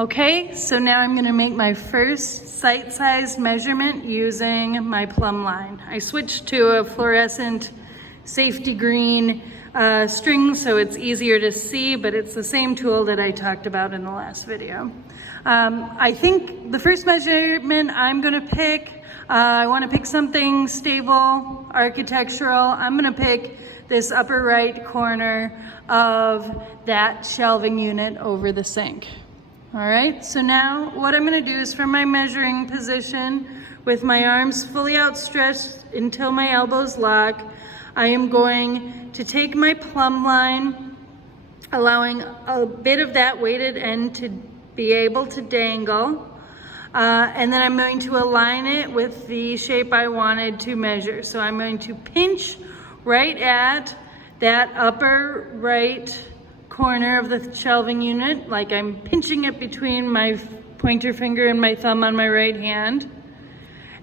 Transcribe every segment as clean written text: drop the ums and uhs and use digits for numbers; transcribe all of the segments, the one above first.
Okay, so now I'm gonna make my first site size measurement using my plumb line. I switched to a fluorescent safety green string so it's easier to see, but it's the same tool that I talked about in the last video. I think the first measurement I'm gonna pick, I wanna pick something stable, architectural. I'm gonna pick this upper right corner of that shelving unit over the sink. All right, so now what I'm gonna do is from my measuring position with my arms fully outstretched until my elbows lock, I am going to take my plumb line, allowing a bit of that weighted end to be able to dangle, and then I'm going to align it with the shape I wanted to measure. So I'm going to pinch right at that upper right corner of the shelving unit, like I'm pinching it between my pointer finger and my thumb on my right hand.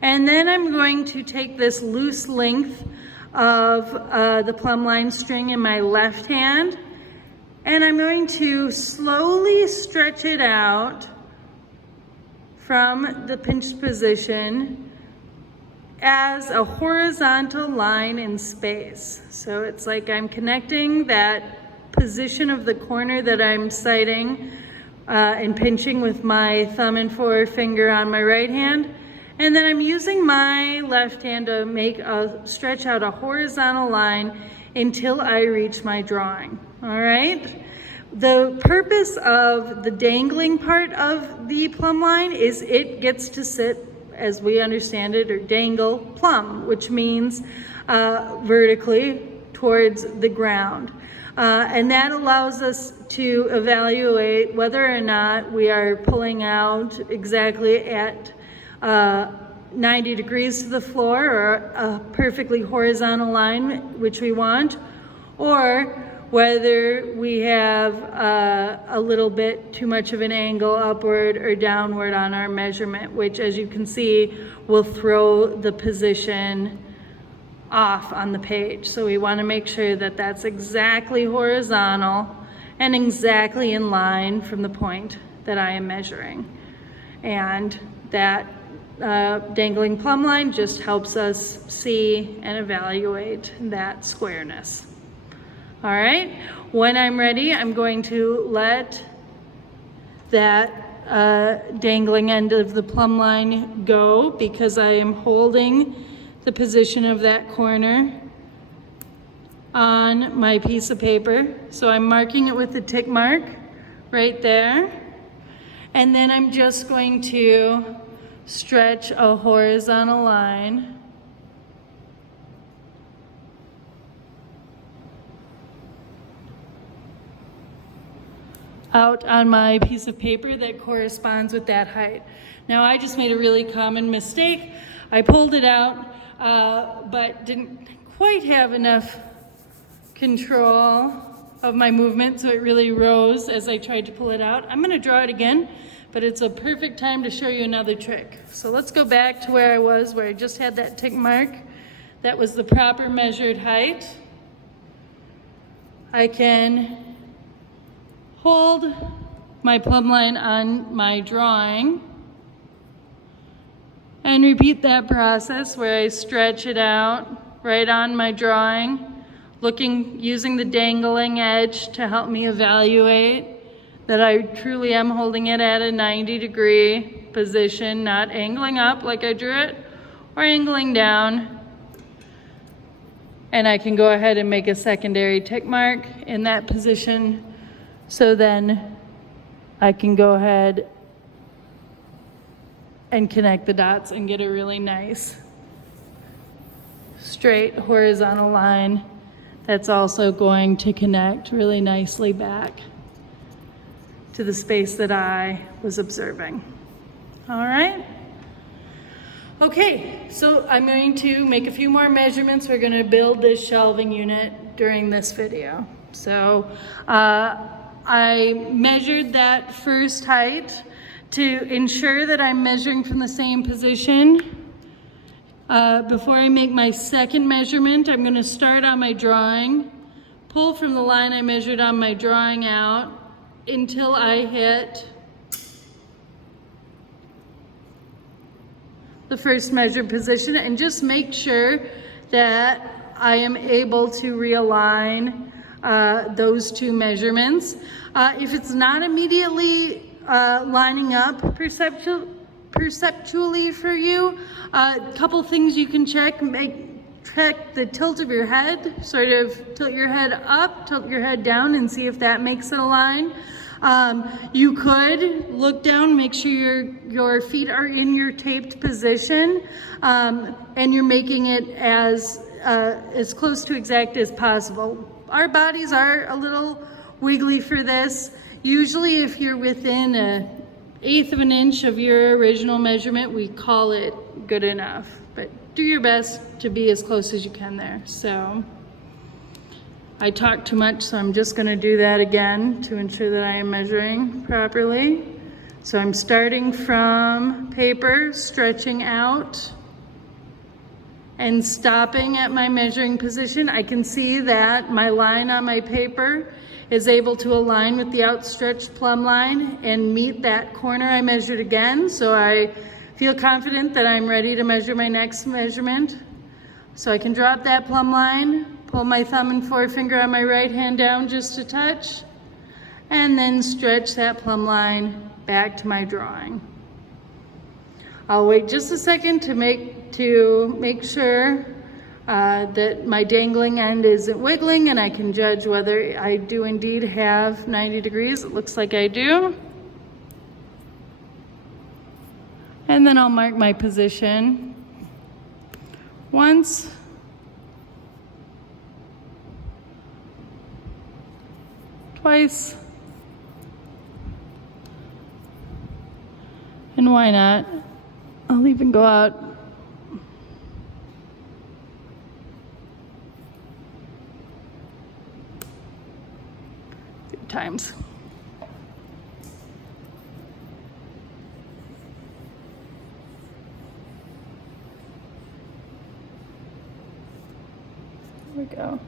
And then I'm going to take this loose length of the plumb line string in my left hand, and I'm going to slowly stretch it out from the pinched position as a horizontal line in space. So it's like I'm connecting that position of the corner that I'm sighting and pinching with my thumb and forefinger on my right hand. And then I'm using my left hand to stretch out a horizontal line until I reach my drawing, all right? The purpose of the dangling part of the plumb line is it gets to sit, as we understand it, or dangle plumb, which means vertically towards the ground. And that allows us to evaluate whether or not we are pulling out exactly at 90 degrees to the floor, or a perfectly horizontal line, which we want, or whether we have a little bit too much of an angle upward or downward on our measurement, which, as you can see, will throw the position off on the page. So we want to make sure that that's exactly horizontal and exactly in line from the point that I am measuring. And that dangling plumb line just helps us see and evaluate that squareness. All right, when I'm ready, I'm going to let that dangling end of the plumb line go, because I am holding the position of that corner on my piece of paper. So I'm marking it with the tick mark right there. And then I'm just going to stretch a horizontal line out on my piece of paper that corresponds with that height. Now, I just made a really common mistake. I pulled it out, but didn't quite have enough control of my movement, so it really rose as I tried to pull it out. I'm gonna draw it again, but it's a perfect time to show you another trick. So let's go back to where I was, where I just had that tick mark. That was the proper measured height. I can hold my plumb line on my drawing and repeat that process where I stretch it out right on my drawing, using the dangling edge to help me evaluate that I truly am holding it at a 90-degree position, not angling up like I drew it, or angling down. And I can go ahead and make a secondary tick mark in that position, so then I can go ahead and connect the dots and get a really nice straight horizontal line that's also going to connect really nicely back to the space that I was observing. All right. Okay, so I'm going to make a few more measurements. We're gonna build this shelving unit during this video. So I measured that first height to ensure that I'm measuring from the same position. Before I make my second measurement, I'm gonna start on my drawing, pull from the line I measured on my drawing out until I hit the first measured position and just make sure that I am able to realign those two measurements. If it's not immediately lining up perceptually for you, a couple things you can check. Check the tilt of your head, sort of tilt your head up, tilt your head down, and see if that makes it align. You could look down, make sure your feet are in your taped position, and you're making it as close to exact as possible. Our bodies are a little wiggly for this. Usually if you're within 1/8 of an inch of your original measurement, we call it good enough. But do your best to be as close as you can there. So I talked too much, so I'm just going to do that again to ensure that I am measuring properly. So I'm starting from paper, stretching out, and stopping at my measuring position. I can see that my line on my paper is able to align with the outstretched plumb line and meet that corner I measured again. So I feel confident that I'm ready to measure my next measurement. So I can drop that plumb line, pull my thumb and forefinger on my right hand down just a touch, and then stretch that plumb line back to my drawing. I'll wait just a second to make sure that my dangling end isn't wiggling, and I can judge whether I do indeed have 90 degrees. It looks like I do. And then I'll mark my position once, twice, and why not? I'll even go out 3 times. There we go.